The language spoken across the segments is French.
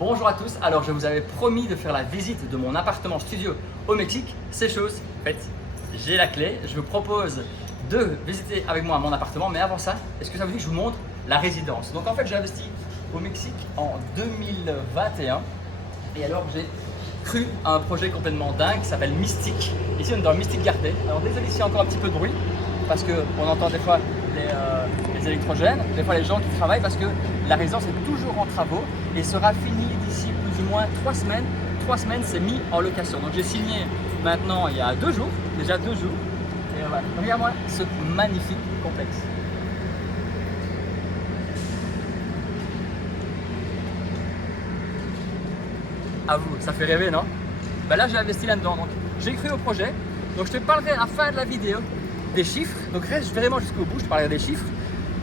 Bonjour à tous, alors je vous avais promis de faire la visite de mon appartement studio au Mexique, c'est chose faite. J'ai la clé, je vous propose de visiter avec moi mon appartement, mais avant ça, est-ce que ça vous dit que je vous montre la résidence? Donc en fait j'ai investi au Mexique en 2021 et alors j'ai cru à un projet complètement dingue qui s'appelle Mystique. Ici on est dans le Mystique Garden, alors désolé s'il y a encore un petit peu de bruit parce qu'on entend des fois les électrogènes, des fois les gens qui travaillent parce que la résidence est toujours en travaux et sera finie d'ici plus ou moins 3 semaines. 3 semaines, c'est mis en location. Donc j'ai signé maintenant il y a 2 jours, déjà 2 jours. Et voilà, regarde-moi ce magnifique complexe. À vous, ça fait rêver, non? Ben là j'ai investi là-dedans, donc j'ai cru au projet. Donc je te parlerai à la fin de la vidéo des chiffres. Donc reste vraiment jusqu'au bout, je te parlerai des chiffres,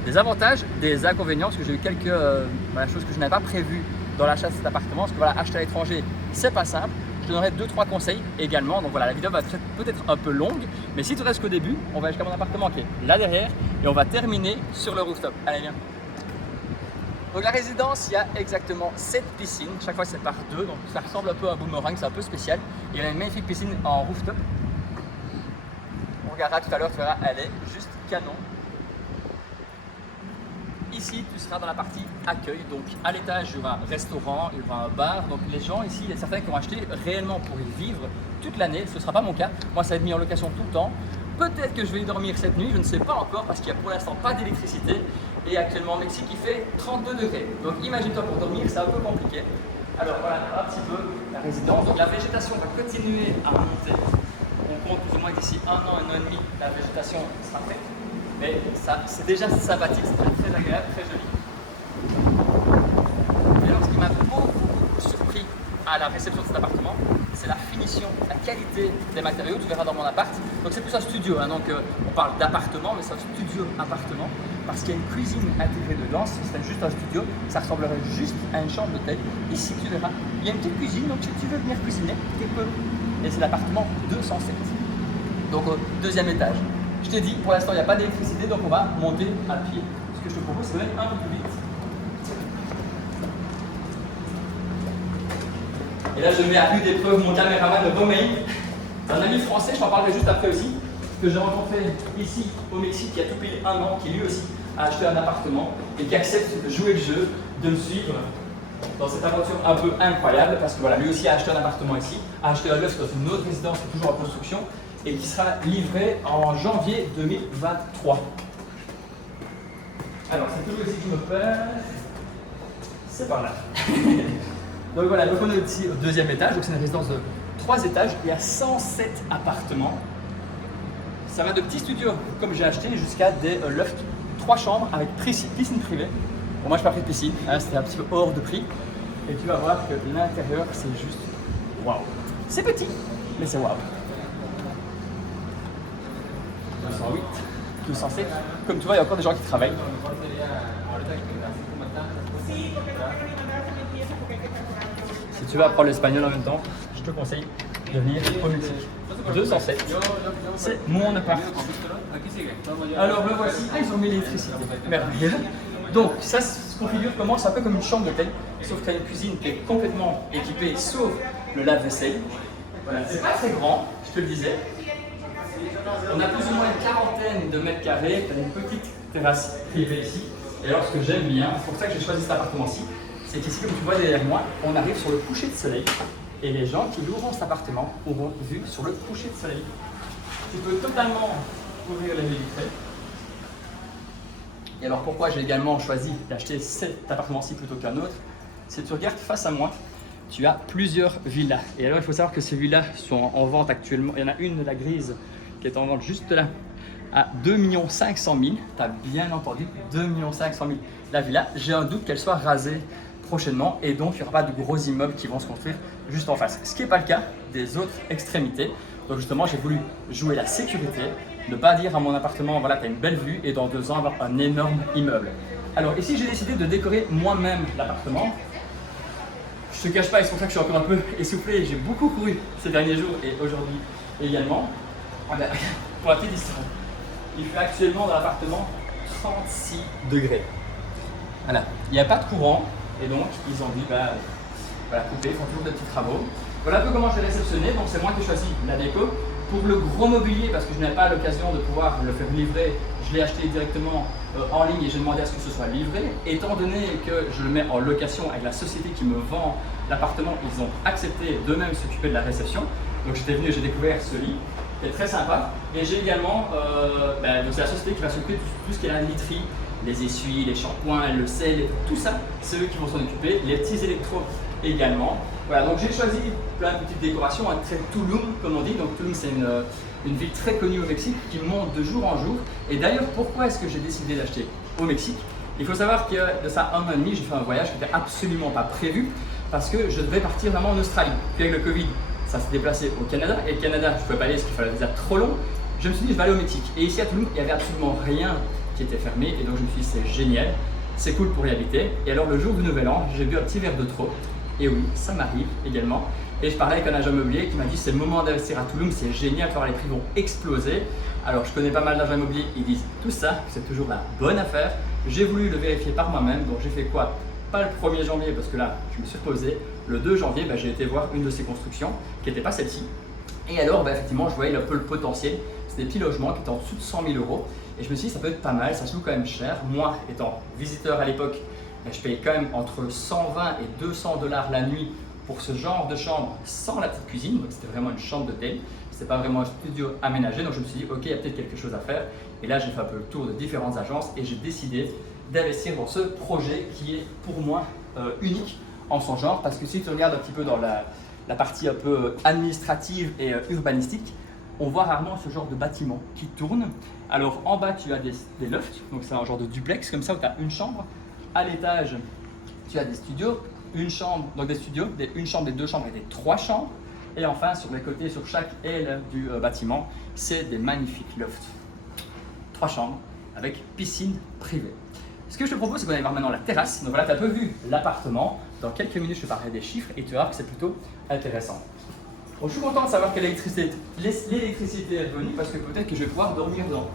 des avantages, des inconvénients, parce que j'ai eu quelques choses que je n'avais pas prévues dans l'achat de cet appartement. Parce que voilà, acheter à l'étranger, c'est pas simple. Je te donnerai 2-3 conseils également. Donc voilà, la vidéo va être peut-être un peu longue, mais si tu restes qu'au début, on va jusqu'à mon appartement qui est là derrière et on va terminer sur le rooftop. Allez, viens. Donc la résidence, il y a exactement 7 piscines, chaque fois c'est par 2, donc ça ressemble un peu à un boomerang, c'est un peu spécial. Il y a une magnifique piscine en rooftop. On regardera tout à l'heure, tu verras, elle est juste canon. Ici, tu seras dans la partie accueil, donc à l'étage, il y aura un restaurant, il y aura un bar. Donc les gens ici, il y a certains qui ont acheté réellement pour y vivre toute l'année. Ce ne sera pas mon cas. Moi, ça va être mis en location tout le temps. Peut-être que je vais y dormir cette nuit, je ne sais pas encore parce qu'il n'y a pour l'instant pas d'électricité. Et actuellement au Mexique, il fait 32 degrés. Donc imagine-toi pour dormir, c'est un peu compliqué. Alors voilà un petit peu la résidence. Donc la végétation va continuer à monter. On compte plus ou moins d'ici 1 an, 1 an et demi, la végétation sera faite. Mais ça, c'est déjà sympathique, c'est très agréable, très joli. Et alors, ce qui m'a beaucoup surpris à la réception de cet appartement, c'est la finition, la qualité des matériaux. Tu verras dans mon appart. Donc c'est plus un studio, hein, donc on parle d'appartement, mais c'est un studio appartement parce qu'il y a une cuisine intégrée dedans. Si c'était juste un studio, ça ressemblerait juste à une chambre d'hôtel. Ici, tu verras, il y a une petite cuisine, donc si tu veux venir cuisiner, tu peux. Et c'est l'appartement 207, donc au 2e étage. Je t'ai dit, pour l'instant, il n'y a pas d'électricité, donc on va monter à pied. Ce que je te propose, c'est de aller un peu plus vite. Et là, je mets à rude épreuve mon caméraman Romain, un ami français, je t'en parlerai juste après aussi, que j'ai rencontré ici au Mexique, qui a tout payé 1 an, qui lui aussi a acheté un appartement et qui accepte de jouer le jeu, de me suivre dans cette aventure un peu incroyable, parce que voilà, lui aussi a acheté un appartement ici, a acheté un loft dans une autre résidence qui est toujours en construction, et qui sera livré en janvier 2023. Alors, c'est toujours ici que je me perds. C'est par là. Donc voilà, donc on est ici au 2e étage, donc c'est une résidence de 3 étages, il y a 107 appartements. Ça va de petits studios, comme j'ai acheté, jusqu'à des lofts, 3 chambres avec piscine privée. Bon, moi je n'ai pas pris de piscine, hein, c'était un petit peu hors de prix. Et tu vas voir que l'intérieur, c'est juste waouh. C'est petit, mais c'est waouh. 208, 207. Comme tu vois, il y a encore des gens qui travaillent. Si tu veux apprendre l'espagnol en même temps, je te conseille de venir au Mexique. 207, c'est mon appart. Alors le voici. Ah, ils ont mis l'électricité. Merveilleux. Donc ça se configure comment? C'est un peu comme une chambre d'hôtel, sauf qu'il y a une cuisine qui est complètement équipée, sauf le lave-vaisselle. Voilà, c'est pas très grand, je te le disais. On a plus ou moins une quarantaine de mètres carrés, une petite terrasse privée ici. Et alors ce que j'aime bien, c'est pour ça que j'ai choisi cet appartement-ci, c'est qu'ici, comme tu vois derrière moi, on arrive sur le coucher de soleil. Et les gens qui loueront cet appartement auront vue sur le coucher de soleil. Tu peux totalement ouvrir les baies vitrées. Et alors pourquoi j'ai également choisi d'acheter cet appartement-ci plutôt qu'un autre? Si tu regardes face à moi, tu as plusieurs villas. Et alors il faut savoir que ces villas sont en vente actuellement. Il y en a une, la grise, qui est en vente juste là, à 2 500 000. Tu as bien entendu, 2 500 000 la villa. J'ai un doute qu'elle soit rasée prochainement et donc il n'y aura pas de gros immeubles qui vont se construire juste en face. Ce qui n'est pas le cas des autres extrémités. Donc justement, j'ai voulu jouer la sécurité, ne pas dire à mon appartement, voilà, tu as une belle vue et dans 2 ans avoir un énorme immeuble. Alors ici, j'ai décidé de décorer moi-même l'appartement. Je ne te cache pas, et c'est pour ça que je suis encore un peu essoufflé, j'ai beaucoup couru ces derniers jours et aujourd'hui également. Pour la petite histoire, il fait actuellement dans l'appartement 36 degrés. Voilà, il n'y a pas de courant et donc ils ont dit voilà, coupés, ils font toujours des petits travaux. Voilà un peu comment je l'ai réceptionné. Donc c'est moi qui ai choisi la déco. Pour le gros mobilier, parce que je n'avais pas l'occasion de pouvoir le faire livrer, je l'ai acheté directement en ligne et j'ai demandé à ce que ce soit livré. Étant donné que je le mets en location avec la société qui me vend l'appartement, ils ont accepté d'eux-mêmes s'occuper de la réception. Donc j'étais venu et j'ai découvert ce lit, qui est très sympa. Et j'ai également, donc c'est la société qui va s'occuper de tout ce qui est la literie, les essuies, les shampoings, le sel, tout ça, c'est eux qui vont s'en occuper. Les petits électros également. Voilà, donc j'ai choisi plein de petites décorations, un très Tulum comme on dit. Donc Tulum c'est une ville très connue au Mexique qui monte de jour en jour. Et d'ailleurs, pourquoi est-ce que j'ai décidé d'acheter au Mexique? Il faut savoir que de ça un an et demi, j'ai fait un voyage qui n'était absolument pas prévu parce que je devais partir vraiment en Australie. Puis avec le Covid, ça s'est déplacé au Canada. Et le Canada, je ne pouvais pas aller parce qu'il fallait déjà trop long. Je me suis dit, je vais aller au Mexique. Et ici à Tulum, il n'y avait absolument rien qui était fermé. Et donc je me suis dit, c'est génial, c'est cool pour y habiter. Et alors le jour du Nouvel An, j'ai bu un petit verre de trop. Et oui, ça m'arrive également. Et je parlais avec un agent immobilier qui m'a dit c'est le moment d'investir à Tulum, c'est génial, car les prix vont exploser. Alors je connais pas mal d'agents immobiliers, ils disent tout ça, c'est toujours la bonne affaire. J'ai voulu le vérifier par moi-même, donc j'ai fait quoi? Pas le 1er janvier parce que là je me suis reposé. Le 2 janvier, j'ai été voir une de ces constructions qui n'était pas celle-ci. Et alors effectivement je voyais un peu le potentiel. C'était des petits logements qui étaient en dessous de 100 000 €. Et je me suis dit ça peut être pas mal, ça se loue quand même cher. Moi étant visiteur à l'époque, je payais quand même entre 120 et 200 $ la nuit pour ce genre de chambre sans la petite cuisine. Donc c'était vraiment une chambre d'hôtel. C'était pas vraiment un studio aménagé. Donc je me suis dit ok, il y a peut-être quelque chose à faire. Et là j'ai fait un peu le tour de différentes agences et j'ai décidé d'investir dans ce projet qui est pour moi unique en son genre. Parce que si tu regardes un petit peu dans la partie un peu administrative et urbanistique, on voit rarement ce genre de bâtiment qui tourne. Alors en bas tu as des lofts, donc c'est un genre de duplex comme ça où tu as une chambre. À l'étage, tu as des studios, une chambre, donc des studios, une chambre, des 2 chambres et des 3 chambres. Et enfin, sur les côtés, sur chaque aile du bâtiment, c'est des magnifiques lofts. 3 chambres avec piscine privée. Ce que je te propose, c'est qu'on aille voir maintenant la terrasse. Donc voilà, tu as un peu vu l'appartement. Dans quelques minutes, je te parlerai des chiffres et tu vas voir que c'est plutôt intéressant. Bon, je suis content de savoir que l'électricité est revenue parce que peut-être que je vais pouvoir dormir dedans.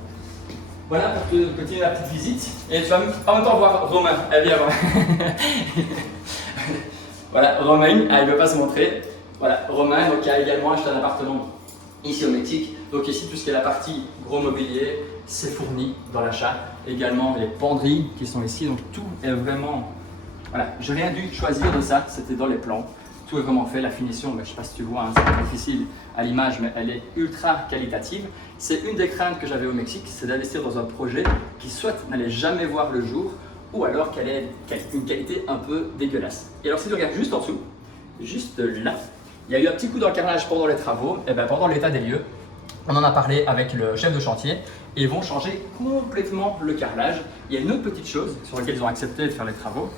Voilà pour te continuer la petite visite. Et tu vas en même temps voir Romain. Elle vient voir. Voilà, Romain, elle ne veut pas se montrer. Voilà, Romain donc, a également acheté un appartement ici au Mexique. Donc ici, tout ce qui est la partie gros mobilier, c'est fourni dans l'achat. Également les penderies qui sont ici. Donc tout est vraiment... Voilà, je n'ai rien dû choisir de ça, c'était dans les plans. Tout est vraiment fait, la finition, je ne sais pas si tu vois, hein, c'est pas difficile à l'image, mais elle est ultra qualitative. C'est une des craintes que j'avais au Mexique, c'est d'investir dans un projet qui soit n'allait jamais voir le jour, ou alors qu'elle ait une qualité un peu dégueulasse. Et alors si tu regardes juste en dessous, juste là, il y a eu un petit coup d'encarnage pendant les travaux, et bien pendant l'état des lieux, on en a parlé avec le chef de chantier, et ils vont changer complètement le carrelage. Il y a une autre petite chose sur laquelle ils ont accepté de faire les travaux,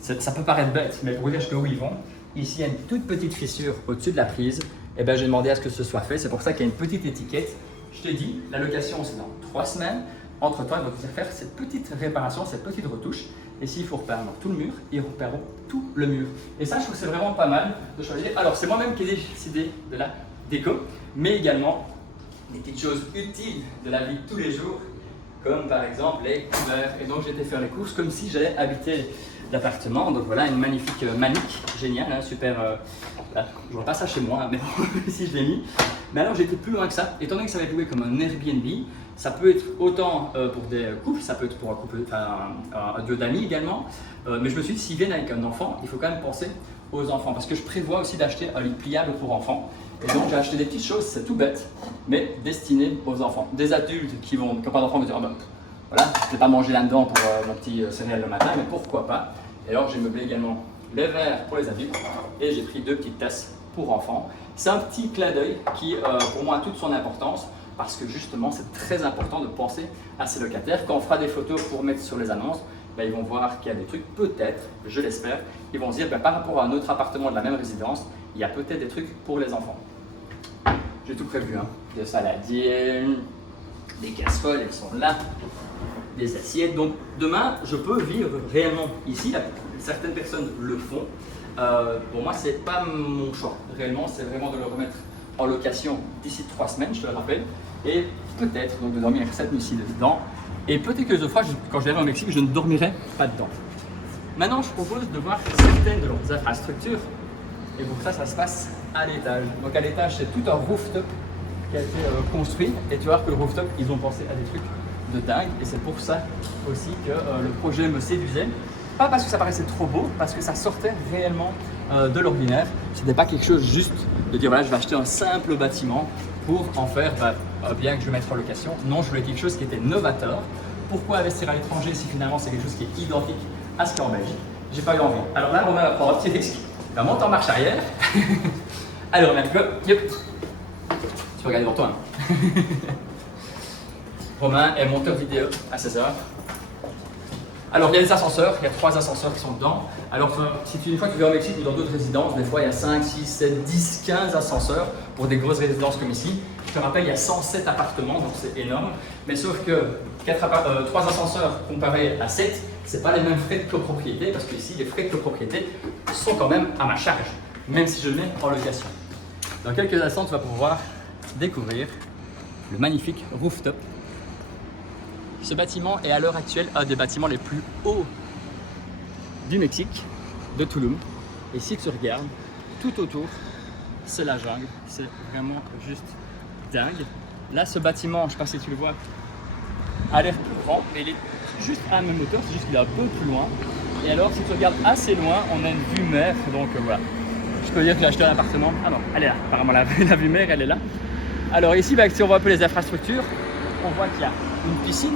ça peut paraître bête, mais pour vous dire jusqu'où ils vont, ici il y a une toute petite fissure au-dessus de la prise, et bien j'ai demandé à ce que ce soit fait, c'est pour ça qu'il y a une petite étiquette. Je t'ai dit, la location c'est dans 3 semaines. Entre temps, ils vont venir faire cette petite réparation, cette petite retouche. Et s'il faut repeindre tout le mur, ils repeindront tout le mur. Et ça, je trouve que c'est vraiment pas mal de choisir. Alors, c'est moi-même qui ai décidé de la déco, mais également des petites choses utiles de la vie de tous les jours, comme par exemple les couverts. Et donc, j'ai été faire les courses comme si j'allais habiter l'appartement. Donc voilà, une magnifique manique, géniale, hein, super. Là, je vois pas ça chez moi, mais bon, si je l'ai mis. Mais alors, j'ai été plus loin que ça. Étant donné que ça va être loué comme un Airbnb, ça peut être autant pour des couples, ça peut être pour un couple, un duo d'amis également. Mais je me suis dit, s'ils viennent avec un enfant, il faut quand même penser aux enfants. Parce que je prévois aussi d'acheter un lit pliable pour enfants. Et donc, j'ai acheté des petites choses, c'est tout bête, mais destinées aux enfants. Des adultes qui n'ont pas d'enfants vont dire, oh ben, voilà, je ne vais pas manger là-dedans pour mon petit céréal le matin, mais pourquoi pas. Et alors, j'ai meublé également les verres pour les adultes et j'ai pris 2 petites tasses pour enfants. C'est un petit clin d'œil qui, pour moi, a toute son importance. Parce que justement, c'est très important de penser à ces locataires. Quand on fera des photos pour mettre sur les annonces, ils vont voir qu'il y a des trucs, peut-être, je l'espère, ils vont se dire par rapport à un autre appartement de la même résidence, il y a peut-être des trucs pour les enfants. J'ai tout prévu, hein. Des saladiers, des casseroles, elles sont là, des assiettes. Donc demain, je peux vivre réellement ici. Certaines personnes le font. Pour moi, ce n'est pas mon choix. Réellement, c'est vraiment de le remettre en location d'ici 3 semaines, je te le rappelle, et peut-être donc de dormir cette nuit-ci dedans, et peut-être que les autres fois, quand je viendrai au Mexique, je ne dormirai pas dedans. Maintenant, je propose de voir certaines de leurs infrastructures Et pour ça, ça se passe à l'étage. Donc à l'étage, c'est tout un rooftop qui a été construit. Et tu vas voir que le rooftop, ils ont pensé à des trucs de dingue. Et c'est pour ça aussi que le projet me séduisait. Pas parce que ça paraissait trop beau, parce que ça sortait réellement de l'ordinaire. Ce n'était pas quelque chose juste de dire voilà, je vais acheter un simple bâtiment pour en faire bien que je vais mettre en location. Non, je voulais quelque chose qui était novateur. Pourquoi investir à l'étranger si finalement c'est quelque chose qui est identique à ce qu'il y a en Belgique? J'ai pas eu envie. Alors là, Romain va prendre un petit risque. Il va monter en marche arrière. Allez, Romain, go. Yep. Tu peux regarder devant toi. Hein. Romain est monteur vidéo à 16h. Alors, il y a des ascenseurs, il y a 3 ascenseurs qui sont dedans. Alors, si une fois que tu vas au Mexique ou dans d'autres résidences, des fois il y a 5, 6, 7, 10, 15 ascenseurs pour des grosses résidences comme ici. Je te rappelle, il y a 107 appartements, donc c'est énorme. Mais sauf que 3 ascenseurs comparés à 7, ce n'est pas les mêmes frais de copropriété parce que ici, les frais de copropriété sont quand même à ma charge, même si je le mets en location. Dans quelques instants, tu vas pouvoir découvrir le magnifique rooftop. Ce bâtiment est à l'heure actuelle un des bâtiments les plus hauts du Mexique, de Tulum. Et si tu regardes, tout autour, c'est la jungle. C'est vraiment juste dingue. Là, ce bâtiment, je ne sais pas si tu le vois, a l'air plus grand, mais il est juste à la même hauteur, c'est juste qu'il est un peu plus loin. Et alors, si tu regardes assez loin, on a une vue mer, donc voilà. Je peux dire que j'ai acheté un appartement. Ah non, elle est là. Apparemment, la vue mer, elle est là. Alors ici, si on voit un peu les infrastructures, on voit qu'il y a une piscine.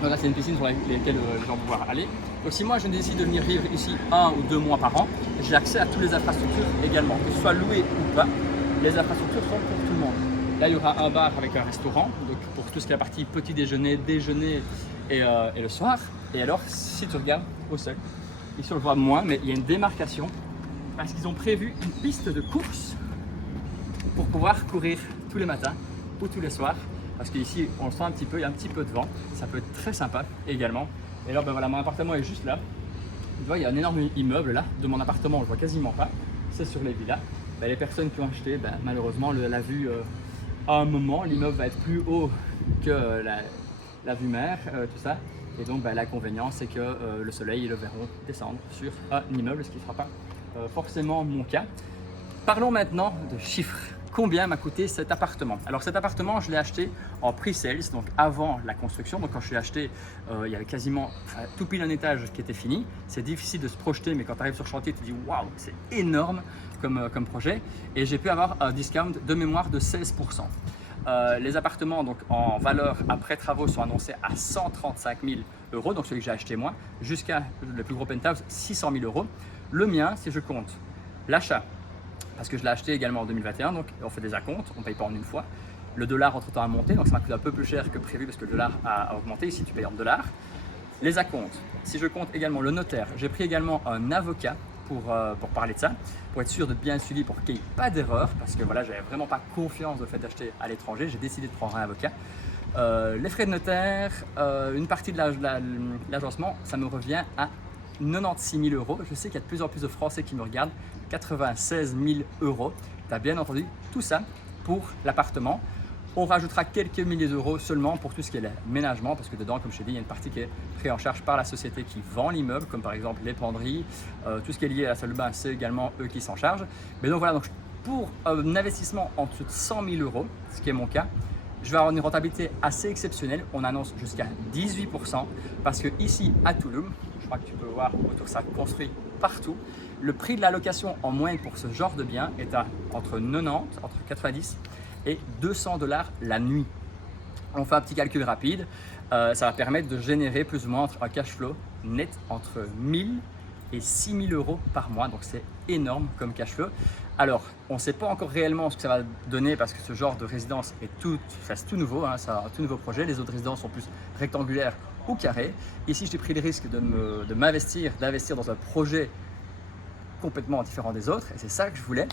Donc là, c'est une piscine sur laquelle les gens vont pouvoir aller. Donc si moi, je décide de venir vivre ici 1 ou 2 mois par an, j'ai accès à toutes les infrastructures également. Que ce soit loué ou pas, les infrastructures sont pour tout le monde. Là, il y aura un bar avec un restaurant, donc pour tout ce qui est la partie petit déjeuner, déjeuner et le soir. Et alors, si tu regardes au sol, ici on le voit moins, mais il y a une démarcation parce qu'ils ont prévu une piste de course pour pouvoir courir tous les matins ou tous les soirs. Parce qu'ici, on le sent un petit peu, il y a un petit peu de vent. Ça peut être très sympa également. Et alors, ben voilà, mon appartement est juste là. Tu vois, il y a un énorme immeuble là. De mon appartement, on le voit quasiment pas. C'est sur les villas. Ben, les personnes qui ont acheté, malheureusement, la vue, à un moment, l'immeuble va être plus haut que la vue mer, tout ça. Et donc, l'inconvénient, c'est que le soleil et le verront descendre sur un immeuble, ce qui ne sera pas forcément mon cas. Parlons maintenant de chiffres. Combien m'a coûté cet appartement? Alors cet appartement, je l'ai acheté en pre-sales, donc avant la construction. Donc quand je l'ai acheté, il y avait quasiment tout pile un étage qui était fini. C'est difficile de se projeter, mais quand tu arrives sur chantier, tu te dis waouh, c'est énorme comme projet. Et j'ai pu avoir un discount de mémoire de 16%. Les appartements donc, en valeur après travaux sont annoncés à 135 000 €, donc celui que j'ai acheté moi, jusqu'à le plus gros penthouse, 600 000 €. Le mien, si je compte l'achat, parce que je l'ai acheté également en 2021, donc on fait des acomptes, on ne paye pas en une fois. Le dollar entre-temps a monté, donc ça m'a coûté un peu plus cher que prévu parce que le dollar a augmenté, ici tu payes en dollars. Les acomptes, si je compte également le notaire, j'ai pris également un avocat pour parler de ça, pour être sûr de bien suivi, pour qu'il n'y ait pas d'erreur, parce que voilà, j'avais vraiment pas confiance au fait d'acheter à l'étranger, j'ai décidé de prendre un avocat. Les frais de notaire, une partie de l'agencement, ça me revient à 96 000 €. Je sais qu'il y a de plus en plus de Français qui me regardent. 96 000 €. Tu as bien entendu tout ça pour l'appartement. On rajoutera quelques milliers d'euros seulement pour tout ce qui est l'aménagement, parce que dedans, comme je t'ai dit, il y a une partie qui est prise en charge par la société qui vend l'immeuble, comme par exemple les penderies, tout ce qui est lié à la salle de bain, c'est également eux qui s'en chargent. Mais donc voilà, donc pour un investissement en dessous de 100 000 €, ce qui est mon cas, je vais avoir une rentabilité assez exceptionnelle. On annonce jusqu'à 18%, parce que ici à Tulum, je crois que tu peux voir autour, ça construit partout. Le prix de la location en moyenne pour ce genre de bien est à entre 90 et 200 $ la nuit. On fait un petit calcul rapide, ça va permettre de générer plus ou moins un cash flow net entre 1 000 et 6 000 € par mois, donc c'est énorme comme cash flow. Alors, on ne sait pas encore réellement ce que ça va donner parce que ce genre de résidence est tout nouveau, hein, c'est un tout nouveau projet. Les autres résidences sont plus rectangulaires ou carrées. Ici, j'ai pris le risque d'investir dans un projet complètement différent des autres et c'est ça que je voulais.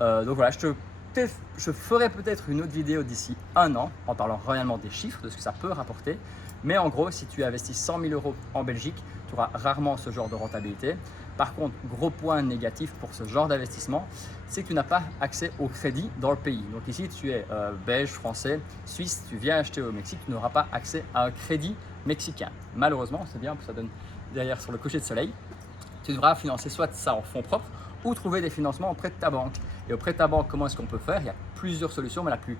Donc voilà, je ferai peut-être une autre vidéo d'ici 1 an en parlant réellement des chiffres, de ce que ça peut rapporter. Mais en gros, si tu investis 100 000 € en Belgique, tu auras rarement ce genre de rentabilité. Par contre, gros point négatif pour ce genre d'investissement, c'est que tu n'as pas accès au crédit dans le pays. Donc ici, tu es belge, français, suisse, tu viens acheter au Mexique, tu n'auras pas accès à un crédit mexicain. Malheureusement, c'est bien, ça donne derrière sur le coucher de soleil. Tu devras financer soit ça en fonds propres ou trouver des financements auprès de ta banque. Et auprès de ta banque, comment est-ce qu'on peut faire? Il y a plusieurs solutions, mais la plus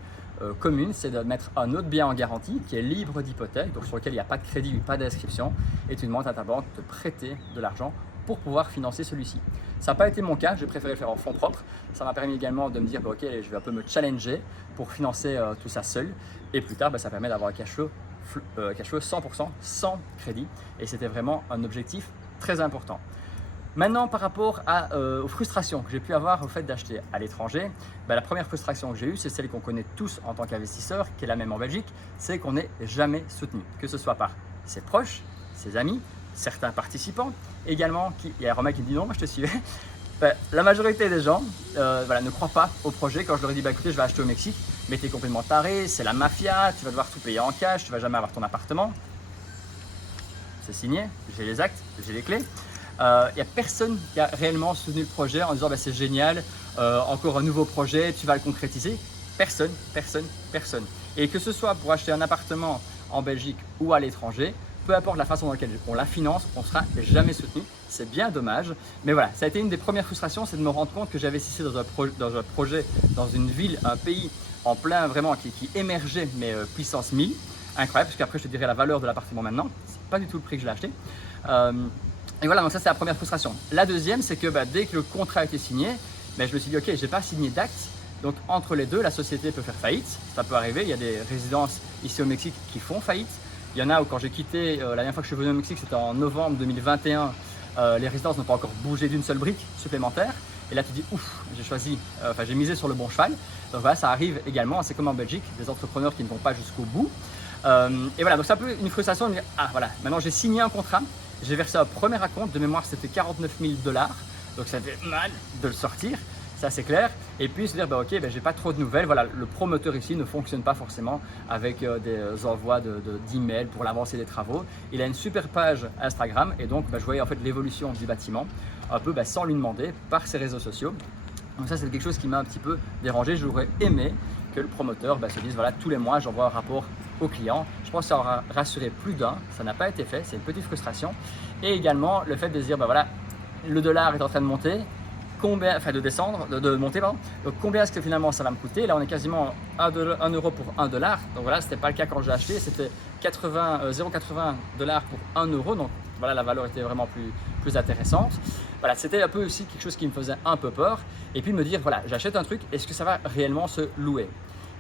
commune, c'est de mettre un autre bien en garantie qui est libre d'hypothèque, donc sur lequel il n'y a pas de crédit ou pas d'inscription, et tu demandes à ta banque de prêter de l'argent pour pouvoir financer celui-ci. Ça n'a pas été mon cas, j'ai préféré le faire en fonds propres. Ça m'a permis également de me dire, ok, je vais un peu me challenger pour financer tout ça seul. Et plus tard, ça permet d'avoir un cash flow 100% sans crédit. Et c'était vraiment un objectif très important. Maintenant, par rapport aux frustrations que j'ai pu avoir au fait d'acheter à l'étranger, la première frustration que j'ai eue, c'est celle qu'on connaît tous en tant qu'investisseur, qui est la même en Belgique, c'est qu'on n'est jamais soutenu, que ce soit par ses proches, ses amis, certains participants, également, il y a Romain qui me dit non, moi je te suivais. La majorité des gens ne croient pas au projet. Quand je leur dis écoutez, je vais acheter au Mexique, mais tu es complètement taré, c'est la mafia, tu vas devoir tout payer en cash, tu vas jamais avoir ton appartement. C'est signé, j'ai les actes, j'ai les clés. Il n'y a personne qui a réellement soutenu le projet en disant c'est génial, encore un nouveau projet, tu vas le concrétiser. Personne. Et que ce soit pour acheter un appartement en Belgique ou à l'étranger, peu importe la façon dans laquelle on la finance, on ne sera jamais soutenu. C'est bien dommage. Mais voilà, ça a été une des premières frustrations, c'est de me rendre compte que j'avais investissé dans un projet, dans une ville, un pays en plein vraiment qui émergeait, mais puissance 1000. Incroyable, parce qu'après je te dirai la valeur de l'appartement maintenant. C'est pas du tout le prix que je l'ai acheté. Et voilà, donc ça c'est la première frustration. La deuxième, c'est que dès que le contrat a été signé, je me suis dit ok, je n'ai pas signé d'acte. Donc entre les deux, la société peut faire faillite. Ça peut arriver, il y a des résidences ici au Mexique qui font faillite. Il y en a où quand j'ai quitté, la dernière fois que je suis venu au Mexique, c'était en novembre 2021, les résidences n'ont pas encore bougé d'une seule brique supplémentaire. Et là tu dis ouf, j'ai misé sur le bon cheval. Donc voilà, ça arrive également, c'est comme en Belgique, des entrepreneurs qui ne vont pas jusqu'au bout. Et voilà, donc c'est un peu une frustration de me dire ah voilà, maintenant j'ai signé un contrat, j'ai versé un premier acompte, de mémoire c'était 49 000 $, donc ça fait mal de le sortir. Ça c'est clair. Et puis se dire ok, j'ai pas trop de nouvelles. Voilà, le promoteur ici ne fonctionne pas forcément avec des envois d'emails pour l'avancée des travaux. Il a une super page Instagram et donc je voyais en fait l'évolution du bâtiment un peu sans lui demander par ses réseaux sociaux. Donc ça c'est quelque chose qui m'a un petit peu dérangé. J'aurais aimé que le promoteur se dise voilà, tous les mois j'envoie un rapport au client. Je pense que ça aura rassuré plus d'un. Ça n'a pas été fait, c'est une petite frustration. Et également le fait de se dire voilà, le dollar est en train de monter. De monter, pardon. Donc combien est-ce que finalement ça va me coûter? Là on est quasiment 1 euro pour 1 dollar. Donc voilà, c'était pas le cas quand j'ai acheté, c'était 0,80 $ pour 1 euro. Donc voilà, la valeur était vraiment plus intéressante. Voilà, c'était un peu aussi quelque chose qui me faisait un peu peur. Et puis me dire voilà, j'achète un truc, est-ce que ça va réellement se louer?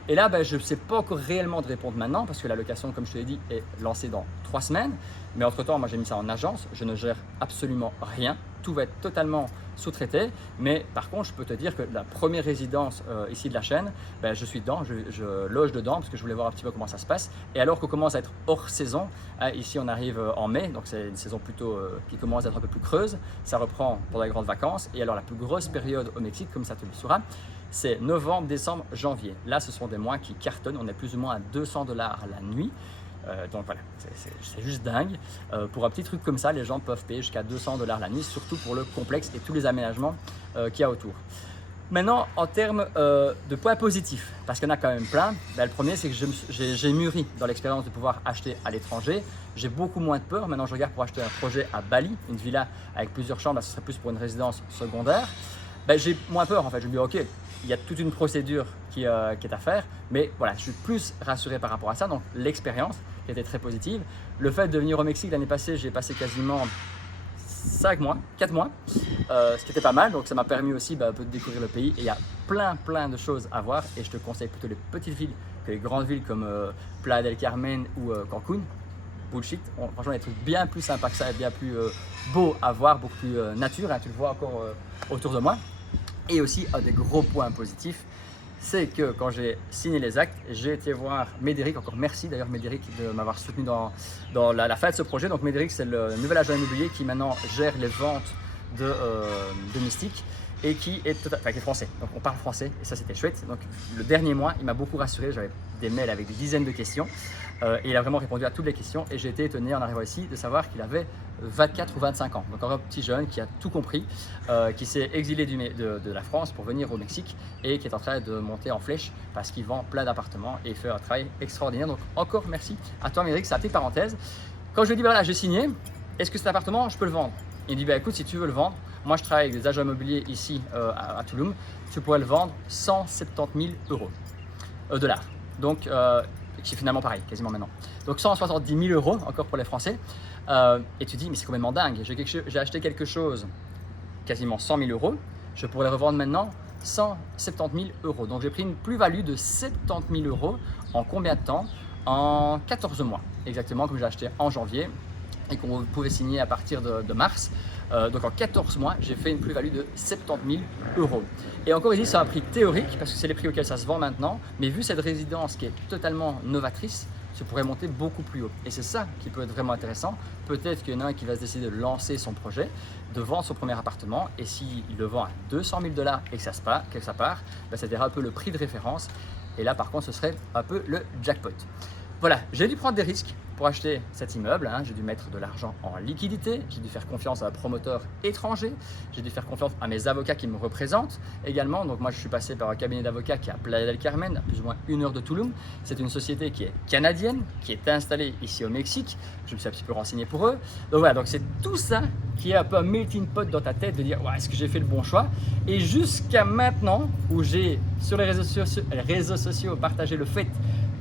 Et là, je ne sais pas encore réellement de répondre maintenant parce que la location, comme je te l'ai dit, est lancée dans 3 semaines. Mais entre-temps, moi, j'ai mis ça en agence. Je ne gère absolument rien. Tout va être totalement sous-traité. Mais par contre, je peux te dire que la première résidence ici de la chaîne, je suis dedans, je loge dedans parce que je voulais voir un petit peu comment ça se passe. Et alors qu'on commence à être hors saison, ici on arrive en mai, donc c'est une saison plutôt qui commence à être un peu plus creuse. Ça reprend pour les grandes vacances. Et alors la plus grosse période au Mexique, comme ça tu le sauras, c'est novembre, décembre, janvier. Là, ce sont des mois qui cartonnent. On est plus ou moins à 200 $ la nuit. Donc voilà, c'est juste dingue. Pour un petit truc comme ça, les gens peuvent payer jusqu'à 200 $ la nuit, surtout pour le complexe et tous les aménagements qu'il y a autour. Maintenant, en termes de points positifs, parce qu'il y en a quand même plein, le premier, c'est que j'ai mûri dans l'expérience de pouvoir acheter à l'étranger. J'ai beaucoup moins de peur. Maintenant, je regarde pour acheter un projet à Bali, une villa avec plusieurs chambres. Là, ce serait plus pour une résidence secondaire. J'ai moins peur en fait. Je me dis ok, il y a toute une procédure qui est à faire, mais voilà, je suis plus rassuré par rapport à ça. Donc l'expérience qui était très positive. Le fait de venir au Mexique l'année passée, j'ai passé quasiment 4 mois, ce qui était pas mal. Donc ça m'a permis aussi un peu de découvrir le pays. Et il y a plein de choses à voir. Et je te conseille plutôt les petites villes que les grandes villes comme Playa del Carmen ou Cancun. Bullshit, franchement, il y a des trucs bien plus sympas que ça et bien plus beaux à voir, beaucoup plus nature. Tu le vois encore autour de moi. Et aussi, un des gros points positifs, c'est que quand j'ai signé les actes, j'ai été voir Médéric, encore merci d'ailleurs Médéric de m'avoir soutenu dans la fin de ce projet. Donc Médéric, c'est le nouvel agent immobilier qui maintenant gère les ventes de Mystique et qui est français. Donc on parle français et ça c'était chouette. Donc le dernier mois, il m'a beaucoup rassuré, j'avais des mails avec des dizaines de questions et il a vraiment répondu à toutes les questions et j'ai été étonné en arrivant ici de savoir qu'il avait 24 ou 25 ans. Donc un petit jeune qui a tout compris, qui s'est exilé de la France pour venir au Mexique et qui est en train de monter en flèche parce qu'il vend plein d'appartements et il fait un travail extraordinaire. Donc encore merci à toi Médéric, c'est la petite parenthèse. Quand je lui ai dit voilà, j'ai signé, est-ce que cet appartement je peux le vendre? Il dit écoute, si tu veux le vendre, moi je travaille avec des agents immobiliers ici à Tulum, tu pourrais le vendre 170 000 dollars. Donc, qui est finalement pareil, quasiment maintenant. Donc 170 000 encore pour les Français. Et tu dis, mais c'est complètement dingue, j'ai acheté quelque chose, quasiment 100 000 je pourrais le revendre maintenant 170 000 Donc j'ai pris une plus-value de 70 000 en combien de temps? En 14 mois, exactement comme j'ai acheté en janvier et qu'on pouvait signer à partir de mars. Donc en 14 mois, j'ai fait une plus-value de 70 000 Et encore ici, c'est un prix théorique parce que c'est les prix auxquels ça se vend maintenant. Mais vu cette résidence qui est totalement novatrice, tu pourrais monter beaucoup plus haut. Et c'est ça qui peut être vraiment intéressant. Peut-être qu'il y en a un qui va se décider de lancer son projet, de vendre son premier appartement. Et s'il le vend à 200 000 $ et que ça part, ben, ça dira un peu le prix de référence. Et là, par contre, ce serait un peu le jackpot. Voilà, j'ai dû prendre des risques pour acheter cet immeuble, j'ai dû mettre de l'argent en liquidité, j'ai dû faire confiance à un promoteur étranger, j'ai dû faire confiance à mes avocats qui me représentent également. Donc moi je suis passé par un cabinet d'avocats qui est à Playa del Carmen, à plus ou moins 1 heure de Tulum. C'est une société qui est canadienne, qui est installée ici au Mexique. Je me suis un petit peu renseigné pour eux. Donc voilà, donc c'est tout ça qui est un peu un melting pot dans ta tête de dire ouais, est-ce que j'ai fait le bon choix? Et jusqu'à maintenant où j'ai sur les réseaux sociaux partagé le fait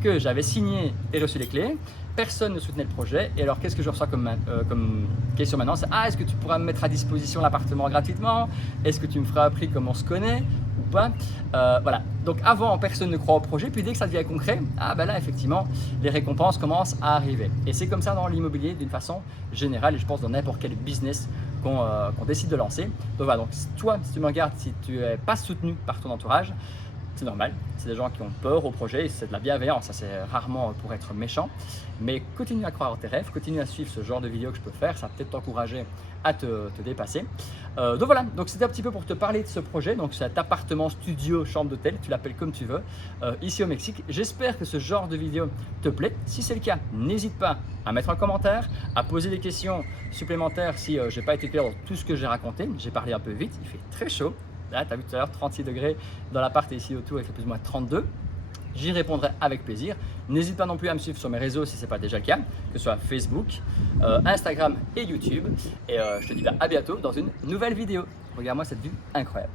que j'avais signé et reçu les clés, personne ne soutenait le projet. Et alors, qu'est-ce que je reçois comme question maintenant? C'est est-ce que tu pourras me mettre à disposition l'appartement gratuitement? Est-ce que tu me feras un prix comme on se connaît ou pas? Voilà. Donc, avant, personne ne croit au projet. Puis, dès que ça devient concret, ben là, effectivement, les récompenses commencent à arriver. Et c'est comme ça dans l'immobilier d'une façon générale. Et je pense dans n'importe quel business qu'on décide de lancer. Donc, voilà. Donc, toi, si tu me regardes, si tu n'es pas soutenu par ton entourage, c'est normal, c'est des gens qui ont peur au projet et c'est de la bienveillance, ça c'est rarement pour être méchant, mais continue à croire en tes rêves, continue à suivre ce genre de vidéos que je peux faire, ça va peut-être t'encourager à te dépasser. Donc voilà, donc c'était un petit peu pour te parler de ce projet, donc cet appartement, studio, chambre d'hôtel, tu l'appelles comme tu veux, ici au Mexique. J'espère que ce genre de vidéo te plaît, si c'est le cas, n'hésite pas à mettre un commentaire, à poser des questions supplémentaires si je n'ai pas été clair dans tout ce que j'ai raconté, j'ai parlé un peu vite, il fait très chaud. Là, tu as vu tout à l'heure 36 degrés dans l'appart et ici autour, il fait plus ou moins 32. J'y répondrai avec plaisir. N'hésite pas non plus à me suivre sur mes réseaux si ce n'est pas déjà le cas, que ce soit Facebook, Instagram et YouTube. Et je te dis à bientôt dans une nouvelle vidéo. Regarde-moi cette vue incroyable.